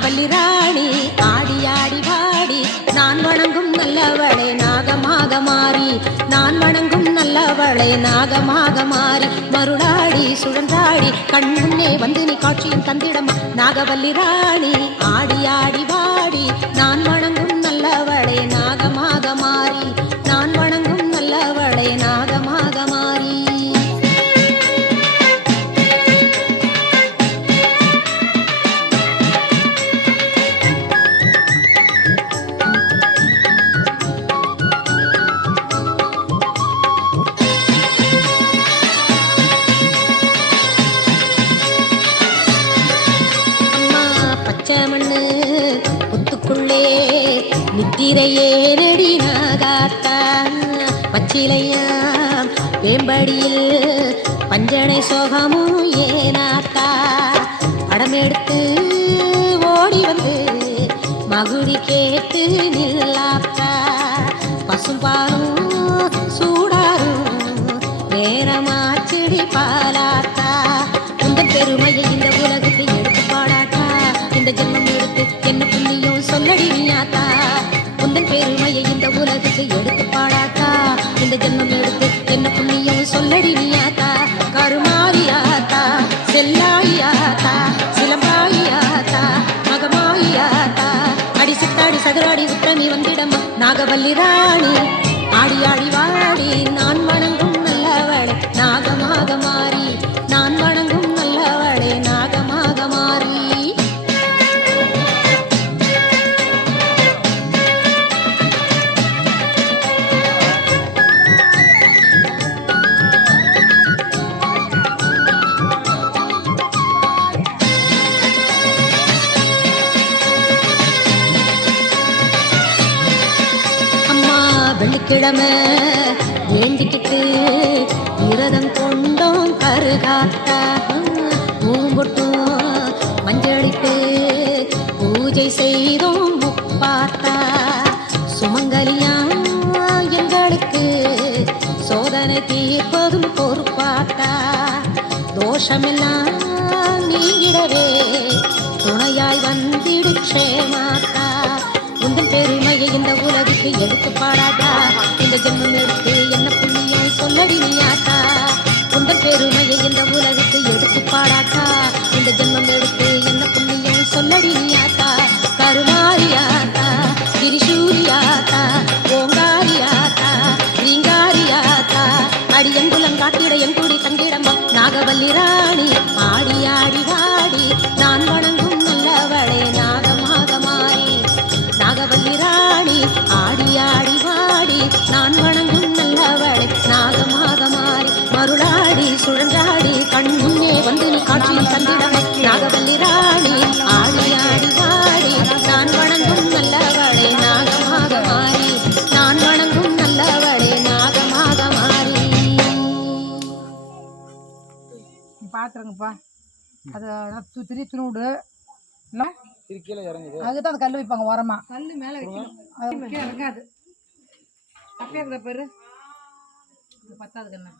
நாகவல்லி ராணி ஆடி ஆடி பாடி நான் வணங்கும் நல்லவளே நாகமாக மாறி நான் வணங்கும் நல்லவளே நாகமாக மாறி மருளாடி சுழன்றாடி கண்முன்னே வந்து நீ காட்சியும் தந்திடம் நாகவல்லி ராணி ஆடி ஆடி பாடி நான் வணங்கும் நல்லவளே நாகமாக மாறி நான் வணங்கும் நல்லவளே நாகமாக மாறி மண்ணு புத்துக்குள்ளே நித்திரையே நெடி நாகாத்தா பச்சிலையா வேம்படியில் பஞ்சனை சோகமும் ஏனாத்தா படமெடுத்து ஓடி வந்து மகுடி கேட்டு நில்லாத்தா பசும்பாலும் சூடாரும் நேரமாச்சடி பாலாத்தா இந்த பெருமையை இந்த உலகத்தை எடுத்து பாடாத்தா இந்த ஜென்மம் எடுத்து என்ன புண்ணியம் சொல்லடி நீயாத்தா உந்தன் பெருமையை இந்த உலகத்தை எடுத்து பாடாத்தா இந்த ஜென்மம் எடுத்து என்ன புண்ணியம் சொல்லடி நீயாத்தா கருமாரியாத்தா செல்லாயியாத்தா சிலம்பாயியாத்தா மகமாயியாத்தா அடி சித்தாடி சதுராடி உத்தமி வந்திடமா நாகவல்லி ராணி ஆடி ஆடி வாடி நான் வணங்கும் நல்லவளே நாகமாக மாறி நான் வணங்கும் நல்லவளே நாகமாக மாறி வெள்ளிக்கிழமை ஏந்திக்கிட்டு விரதம் கொண்டோம் கருகாத்தா பூம்பொட்டும் மஞ்சளிட்டு பூஜை செய்தோம் முப்பாத்தா சுமங்கலியா எங்களுக்கு சோதனை தீர்ப்பதும் பொறுப்பாத்தா தோஷமெல்லாம் நீங்கிடவே துணையாய் வந்திடு க்ஷேமாத்தா உந்தன் பெருமையை இந்த உலகுக்கு எடுத்து பாடாதா இந்த ஜென்மம் எடுத்து என்ன புண்ணியம் சொல்லடி நீயாத்தா உந்தன் பெருமையை இந்த உலகுக்கு எடுத்து பாடாதா இந்த ஜென்மம் எடுத்து என்ன புண்ணியம் சொல்லடி நீயாத்தா கருமாரியாத்தா திரிசூரியாத்தா ஓங்காரியாத்தா ரீங்காரியாத்தா அடி என் குலம் காட்டிட என் கூடி தங்கிடமா நாகவல்லி ராணி ஆடி ஆடி வாடி நான் வணங்கும் நல்லவளே நாகமாக மாறி நாகவல்லி ராணி ஆடி ஆடி வாடி நான் வணங்கும் நல்லவளே நாகமாக மாறி மருளாடி சுழன்றாடி கண்முன்னே வந்து நீ காட்சியும் தந்திடம் நாகவல்லி ராணி ஆடி ஆடி வாடி நான் வணங்கும் நல்லவளே நாகமாக மாறி நான் வணங்கும் நல்லவளே நாகமாக மாறி பாத்துருங்கப்பா அதை துணி விடு அதுதான் அந்த கல் வைப்பாங்க ஓரமா கல் மேல வைக்கணும் அது இறங்காது அப்பயே இருக்கிற பேரு பத்தாவது கண்ணா